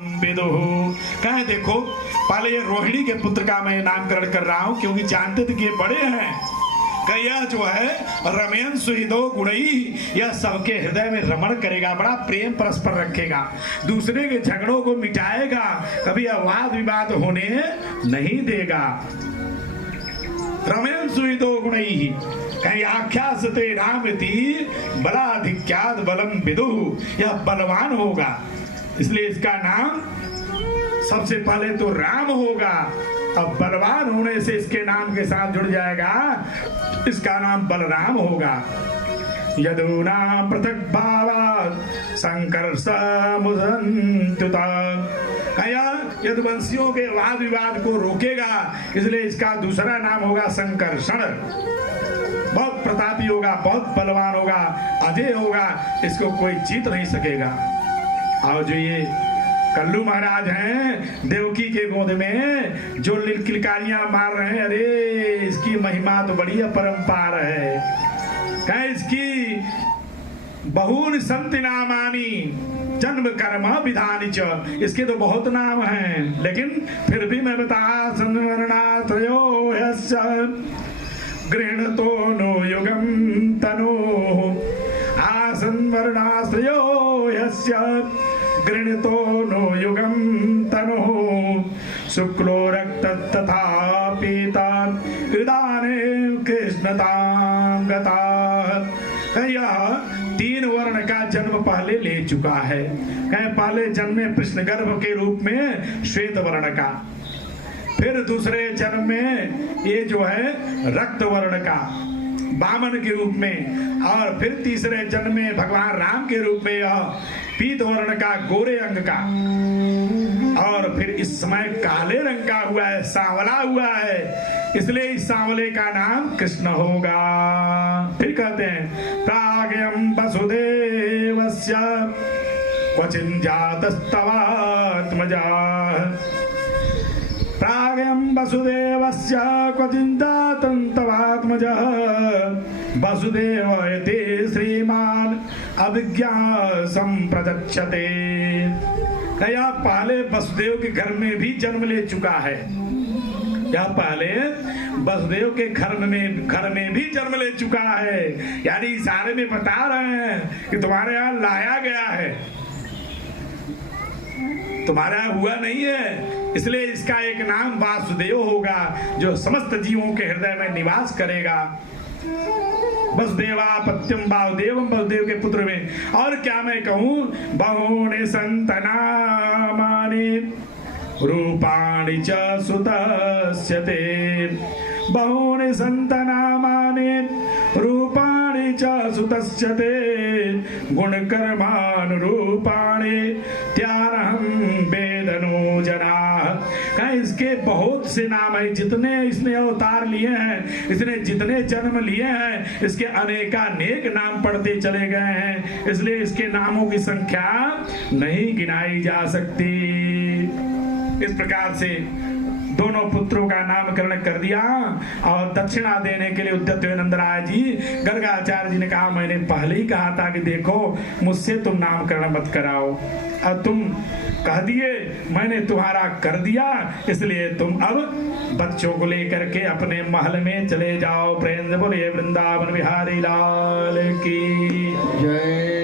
कहे देखो पहले ये रोहिणी के पुत्र का मैं नामकरण कर रहा हूं क्योंकि जानते थे कि ये बड़े हैं। यह जो है रमेन सुहृदो गुणई, यह सबके हृदय में रमण करेगा, बड़ा प्रेम परस्पर रखेगा, दूसरे के झगड़ों को मिटाएगा, कभी वाद विवाद होने नहीं देगा। रमेन सुहृदो गुणई कहीं आख्यासते रामति बलाधिक्याद बलम विदुः, यह बलवान होगा, इसलिए इसका नाम सबसे पहले तो राम होगा। अब बलवान होने से इसके नाम के साथ जुड़ जाएगा, इसका नाम बलराम होगा। यदुना पृथक भावात् संकर्ष मुदन्त्युता, यदुवंशियों के वाद विवाद को रोकेगा, इसलिए इसका दूसरा नाम होगा संकर्षण। बहुत प्रतापी होगा, बहुत बलवान होगा, अजय होगा, इसको कोई जीत नहीं सकेगा। और जो ये कल्लू महाराज हैं देवकी के गोद में जो किलकारियां मार रहे हैं, अरे इसकी महिमा तो बड़ी अपरंपार है। कहे इसकी बहुन संति नामानी जन्म कर्म विधानी च, इसके तो बहुत नाम हैं, लेकिन फिर भी मैं बता संवर्णात्रयो गृहणतो नो युगम तनो आसंवर्णाश्रयो गृणतो नो युगम तनो शुक्लो रक्त तथा पीता हृदाने कृष्णतां गता। यह 3 वर्ण का जन्म पहले ले चुका है। कहे पहले जन्म में कृष्ण गर्भ के रूप में श्वेत वर्ण का, फिर दूसरे जन्म में ये जो है रक्त वर्ण का बामन के रूप में, और फिर तीसरे जन्म में भगवान राम के रूप में यह पीत वर्ण का गोरे अंग का, और फिर इस समय काले रंग का हुआ है, सांवला हुआ है, इसलिए इस सांवले का नाम कृष्ण होगा। फिर कहते हैं प्रागयम वसुदेवस्य क्वचिन् जातस्तवात्मजा, प्रागयम वसुदेवस्य क्वचिन् जातस्तवात्मजः वसुदेवयते श्रीमान अभिज्ञा संप्रदक्षते। यह पहले वसुदेव के घर में भी जन्म ले चुका है, यह पहले वसुदेव के घर में भी जन्म ले चुका है, यानी इशारे में बता रहे हैं कि तुम्हारे यहाँ लाया गया है, तुम्हारे यहाँ हुआ नहीं है, इसलिए इसका एक नाम वासुदेव होगा जो समस्त जीवों के हृदय में निवास करेगा। वसुदेवापत्यम वासुदेवम, वसुदेव के पुत्र में। और क्या मैं कहूँ, बहुने संतनामानि रूपाणि च सुतस्य ते, बहुने संतनामानि रूपाणि च सुतस्य ते, गुणकर्मानुरूपाणि त्यानहं वेदनो जना। कहीं इसके बहुत से नाम है, जितने इसने अवतार लिए हैं, इसने जितने जन्म लिए हैं, इसके अनेकानेक नाम पढ़ते चले गए हैं, इसलिए इसके नामों की संख्या नहीं गिनाई जा सकती। इस प्रकार से दोनों पुत्रों का नामकरण कर दिया, और दक्षिणा देने के लिए उद्यत हुए नंदराय जी। गर्गाचार्य जी ने कहा मैंने पहले ही कहा था कि देखो मुझसे तुम नामकरण मत कराओ, और तुम कह दिए, मैंने तुम्हारा कर दिया, इसलिए तुम अब बच्चों को लेकर के अपने महल में चले जाओ। प्रेम से बोलिए वृंदावन बिहारी लाल की जय।